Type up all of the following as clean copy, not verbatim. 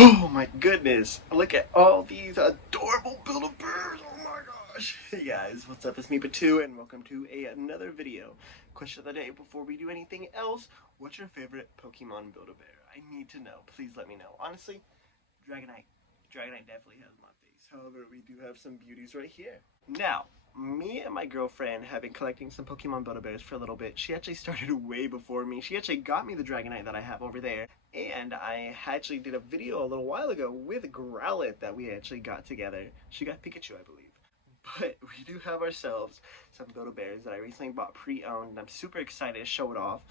Oh my goodness, look at all these adorable Build-A-Bears. Oh my gosh. Hey guys, what's up? It's me, Batu, and welcome to another video. Question of the day, before we do anything else, what's your favorite Pokemon Build-A-Bear? I need to know. Please let me know. Honestly, Dragonite. Dragonite definitely has my face. However, we do have some beauties right here. Now, me and my girlfriend have been collecting some Pokemon Build-A-Bears for a little bit. She actually started way before me. She actually got me the Dragonite that I have over there. And I actually did a video a little while ago with Growlithe that we actually got together. She got Pikachu, I believe. But we do have ourselves some Build-A-Bears that I recently bought pre-owned, and I'm super excited to show it off,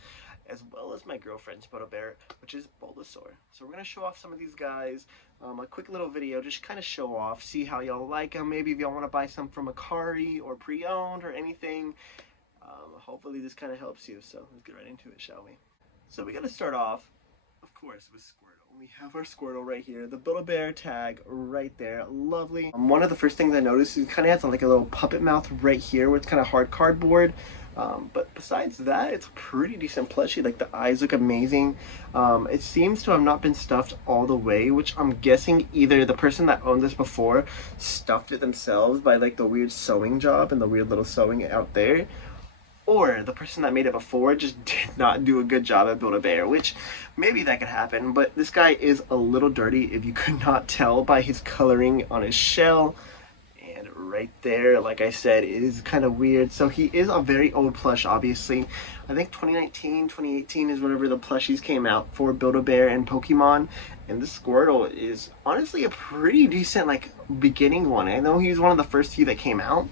as well as my girlfriend's Build-A-Bear, which is Bulbasaur. So we're going to show off some of these guys, a quick little video, just kind of show off, see how y'all like them, maybe if y'all want to buy some from Akari or pre-owned or anything. Hopefully this kind of helps you, so let's get right into it, shall we? So we got to start off, of course, with Squirtle. We have our Squirtle right here, the Build-A-Bear tag right there, lovely. One of the first things I noticed is it kind of has like a little puppet mouth right here where it's kind of hard cardboard. But besides that, it's a pretty decent plushie. Like, the eyes look amazing. It seems to have not been stuffed all the way, which I'm guessing either the person that owned this before stuffed it themselves by like the weird sewing job and the weird little sewing out there, or the person that made it before just did not do a good job at Build-A-Bear, which maybe that could happen. But this guy is a little dirty, if you could not tell by his coloring on his shell. And right there, like I said, it is kind of weird. So he is a very old plush, obviously. I think 2019, 2018 is whenever the plushies came out for Build-A-Bear and Pokemon. And this Squirtle is honestly a pretty decent, like, beginning one. I know he's one of the first few that came out.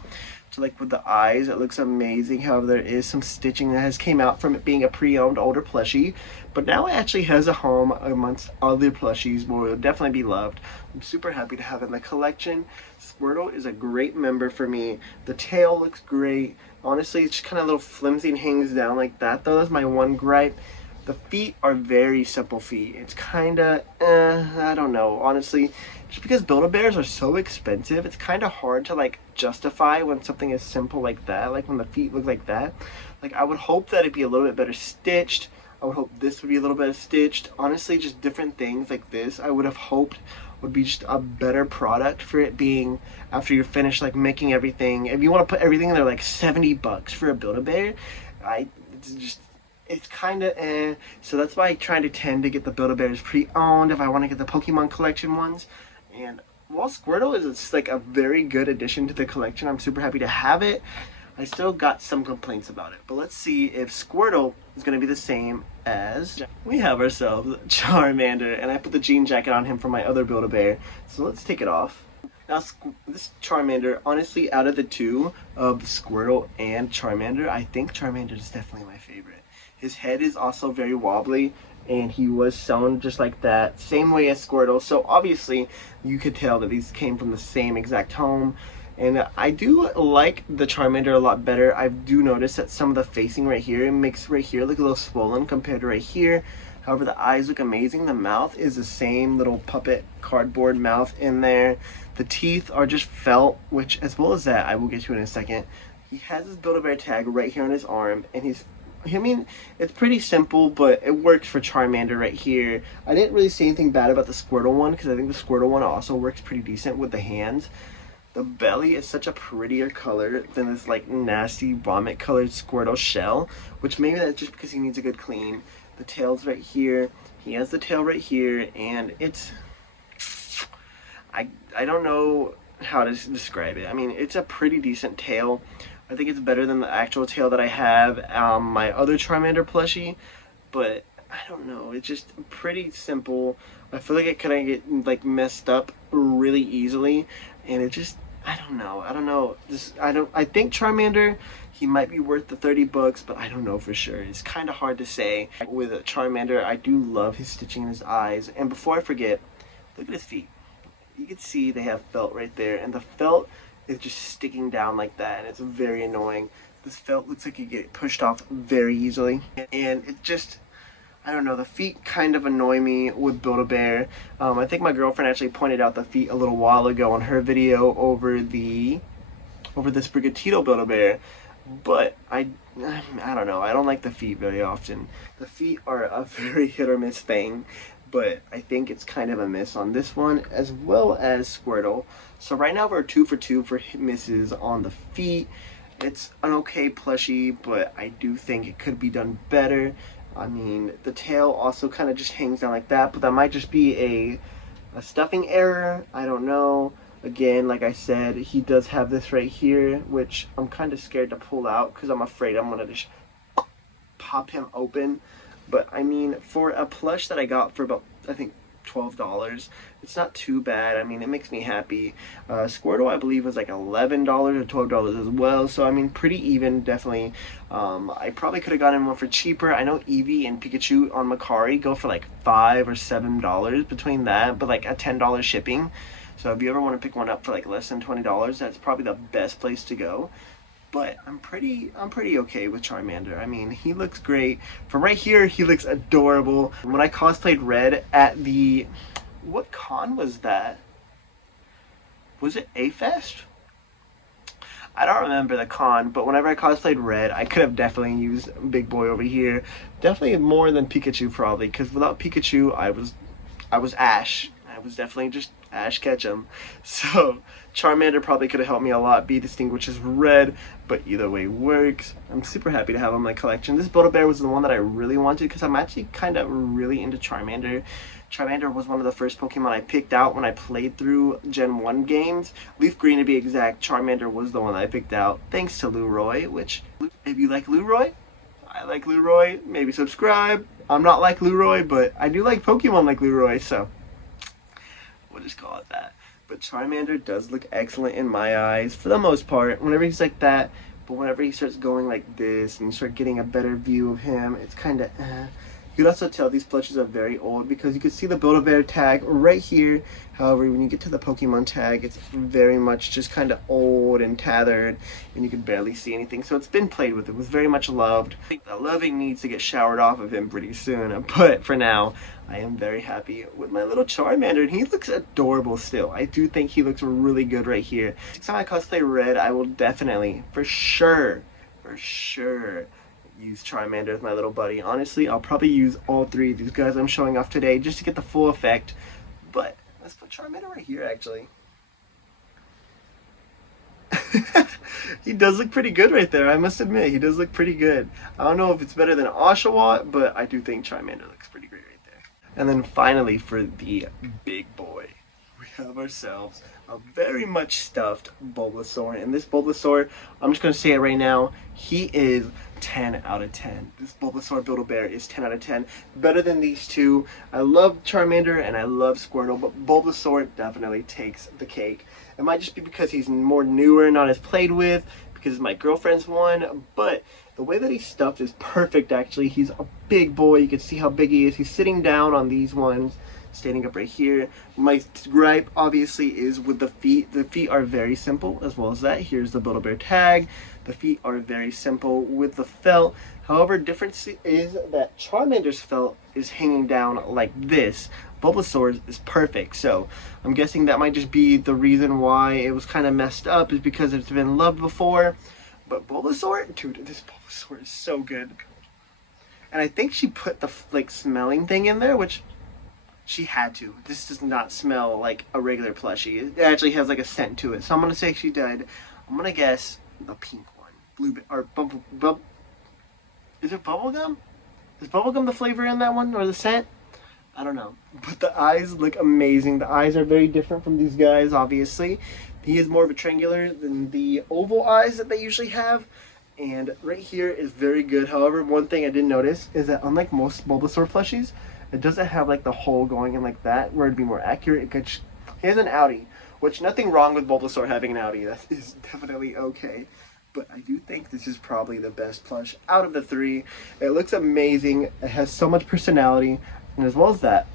So, like, with the eyes, it looks amazing. However, there is some stitching that has came out from it being a pre-owned older plushie. But now it actually has a home amongst other plushies where it will definitely be loved. I'm super happy to have it in the collection. Squirtle is a great member for me. The tail looks great. Honestly, it's just kind of a little flimsy and hangs down like that, though. That's my one gripe. The feet are very simple feet. It's kind of, I don't know, honestly. Just because Build-A-Bears are so expensive, it's kind of hard to, like, justify when something is simple like that, like when the feet look like that. Like, I would hope that it'd be a little bit better stitched. I would hope this would be a little bit stitched. Honestly, just different things like this, I would have hoped would be just a better product for it being, after you're finished, like, making everything. If you want to put everything in there, like, $70 for a Build-A-Bear, it's kind of so that's why I try to tend to get the Build-A-Bears pre-owned if I want to get the Pokemon collection ones. And while Squirtle is, it's like a very good addition to the collection, I'm super happy to have it, I still got some complaints about it. But let's see if Squirtle is going to be the same as... We have ourselves Charmander, and I put the jean jacket on him for my other Build-A-Bear, so let's take it off. Now, this Charmander, honestly, out of the two of Squirtle and Charmander, I think Charmander is definitely my favorite. His head is also very wobbly, and he was sewn just like that, same way as Squirtle, so obviously you could tell that these came from the same exact home. And I do like the Charmander a lot better. I do notice that some of the facing right here, it makes right here look a little swollen compared to right here. However, the eyes look amazing. The mouth is the same little puppet cardboard mouth in there. The teeth are just felt, which, as well as that, I will get to in a second. He has his Build-A-Bear tag right here on his arm, and I mean, it's pretty simple, but it works for Charmander right here. I didn't really say anything bad about the Squirtle one, because I think the Squirtle one also works pretty decent with the hands. The belly is such a prettier color than this, like, nasty vomit colored Squirtle shell, which maybe that's just because he needs a good clean. The tail's right here. He has the tail right here, and it's... I don't know how to describe it. I mean, it's a pretty decent tail. I think it's better than the actual tail that I have my other Charmander plushie, but I don't know. It's just pretty simple. I feel like it could get, like, messed up really easily, and it just, I don't know. I think Charmander, he might be worth the $30, but I don't know for sure. It's kind of hard to say. With Charmander, I do love his stitching in his eyes. And before I forget, look at his feet. You can see they have felt right there, and the felt is just sticking down like that, and it's very annoying. This felt looks like you get pushed off very easily, and it just, I don't know, the feet kind of annoy me with Build-A-Bear. I think my girlfriend actually pointed out the feet a little while ago on her video over this Brigatito Build-A-Bear, but I don't know, I don't like the feet very often. The feet are a very hit or miss thing, but I think it's kind of a miss on this one, as well as Squirtle. So right now we're 2 for 2 for misses on the feet. It's an okay plushie, but I do think it could be done better. I mean, the tail also kind of just hangs down like that, but that might just be a stuffing error. I don't know. Again, like I said, he does have this right here, which I'm kind of scared to pull out because I'm afraid I'm going to just pop him open. But I mean, for a plush that I got for about, I think, $12, it's not too bad. I mean, it makes me happy. Squirtle, I believe, was like $11 or $12 as well, so I mean, pretty even, definitely. I probably could have gotten one for cheaper. I know Eevee and Pikachu on Macari go for like $5 or $7 between that, but like a $10 shipping. So if you ever want to pick one up for like less than $20, that's probably the best place to go. But I'm pretty okay with Charmander. I mean, he looks great. From right here, he looks adorable. When I cosplayed Red at the... what con was that? Was it A-Fest? I don't remember the con, but whenever I cosplayed Red, I could have definitely used Big Boy over here. Definitely more than Pikachu, probably, because without Pikachu, I was Ash. I was definitely just Ash Ketchum. So Charmander probably could have helped me a lot be distinguished as Red, but either way works. I'm super happy to have him in my collection. This Build-A-Bear was the one that I really wanted because I'm actually kind of really into Charmander. Charmander was one of the first Pokemon I picked out when I played through Gen 1 games. Leaf Green to be exact, Charmander was the one that I picked out, thanks to Leroy, which, if you like Leroy, I like Leroy, maybe subscribe. I'm not like Leroy, but I do like Pokemon like Leroy, so we'll just call it that. But Charmander does look excellent in my eyes, for the most part, whenever he's like that. But whenever he starts going like this, and you start getting a better view of him, it's kind of You can also tell these plushies are very old because you can see the Build-A-Bear tag right here. However, when you get to the Pokemon tag, it's very much just kind of old and tethered, and you can barely see anything. So it's been played with. It was very much loved. I think the loving needs to get showered off of him pretty soon. But for now, I am very happy with my little Charmander, and he looks adorable still. I do think he looks really good right here. Next time I cosplay Red, I will definitely, for sure, use Charmander as my little buddy. Honestly, I'll probably use all three of these guys I'm showing off today just to get the full effect. But let's put Charmander right here, actually. He does look pretty good right there, I must admit. He does look pretty good. I don't know if it's better than Oshawott, but I do think Charmander looks pretty great right there. And then finally, for the big boy, we have ourselves a very much stuffed Bulbasaur. And this Bulbasaur, I'm just going to say it right now, he is 10 out of 10. This Bulbasaur Build-A-Bear is 10 out of 10. Better than these two. I love Charmander and I love Squirtle, but Bulbasaur definitely takes the cake. It might just be because he's more newer, not as played with, because it's my girlfriend's one, but the way that he's stuffed is perfect, actually. He's a big boy. You can see how big he is. He's sitting down on these ones, standing up right here. My gripe, obviously, is with the feet. The feet are very simple, as well as that. Here's the Build-A-Bear tag. The feet are very simple with the felt. However, difference is that Charmander's felt is hanging down like this. Bulbasaur's is perfect, so I'm guessing that might just be the reason why it was kind of messed up, is because it's been loved before. But Bulbasaur, dude, this Bulbasaur is so good. And I think she put the like smelling thing in there, which she had to. This does not smell like a regular plushie. It actually has like a scent to it. So I'm gonna say she did. I'm gonna guess the pink one, is it bubblegum? Is bubblegum the flavor in that one, or the scent? I don't know. But the eyes look amazing. The eyes are very different from these guys, obviously. He is more of a triangular than the oval eyes that they usually have. And right here is very good. However, one thing I didn't notice is that unlike most Bulbasaur plushies, it doesn't have like the hole going in like that, where it'd be more accurate. He has an outie, which nothing wrong with Bulbasaur having an outie. That is definitely okay. But I do think this is probably the best plush out of the three. It looks amazing. It has so much personality. And as well as that,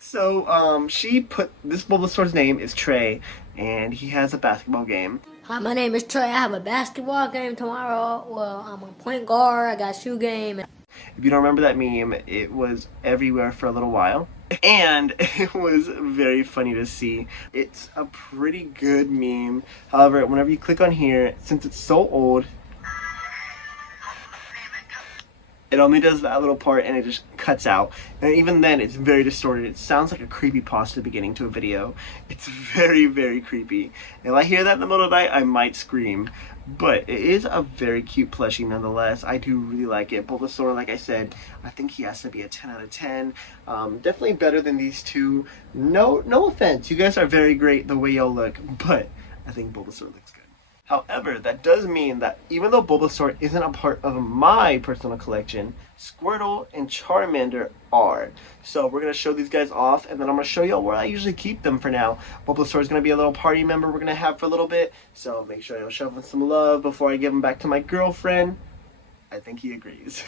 so she put this Bulbasaur's name is Trey, and he has a basketball game. Hi, my name is Trey. I have a basketball game tomorrow. Well, I'm a point guard. I got shoe game. If you don't remember that meme, it was everywhere for a little while. And it was very funny to see. It's a pretty good meme. However, whenever you click on here, since it's so old, it only does that little part and it just cuts out. And even then, it's very distorted. It sounds like a creepypasta beginning to a video. It's very, very creepy. If I hear that in the middle of the night, I might scream. But it is a very cute plushie nonetheless. I do really like it. Bulbasaur, like I said, I think he has to be a 10 out of 10. Definitely better than these two. No offense. You guys are very great the way y'all look. But I think Bulbasaur looks good. However, that does mean that even though Bulbasaur isn't a part of my personal collection, Squirtle and Charmander are. So we're going to show these guys off, and then I'm going to show y'all where I usually keep them for now. Bulbasaur is going to be a little party member we're going to have for a little bit, so make sure y'all show him some love before I give him back to my girlfriend. I think he agrees.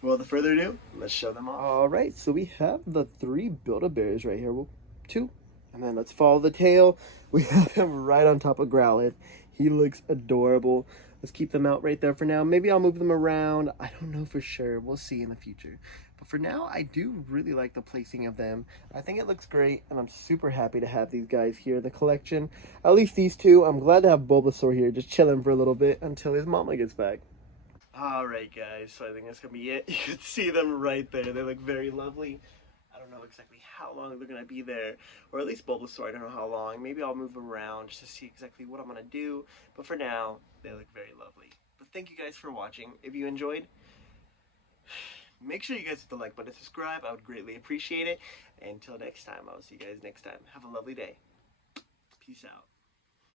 Without further ado, let's show them off. Alright, so we have the 3 Build-A-Bears right here. Well, 2. And then let's follow the tail. We have him right on top of Growlithe. He looks adorable. Let's keep them out right there for now. Maybe I'll move them around. I don't know for sure. We'll see in the future. But for now, I do really like the placing of them. I think it looks great, and I'm super happy to have these guys here in the collection. At least these 2. I'm glad to have Bulbasaur here, just chilling for a little bit until his mama gets back. Alright guys, so I think that's going to be it. You can see them right there. They look very lovely. I don't know exactly how long they're going to be there, or at least Bulbasaur, I don't know how long. Maybe I'll move them around just to see exactly what I'm going to do, but for now, they look very lovely. But thank you guys for watching. If you enjoyed, make sure you guys hit the like button and subscribe. I would greatly appreciate it. And until next time, I'll see you guys next time. Have a lovely day. Peace out.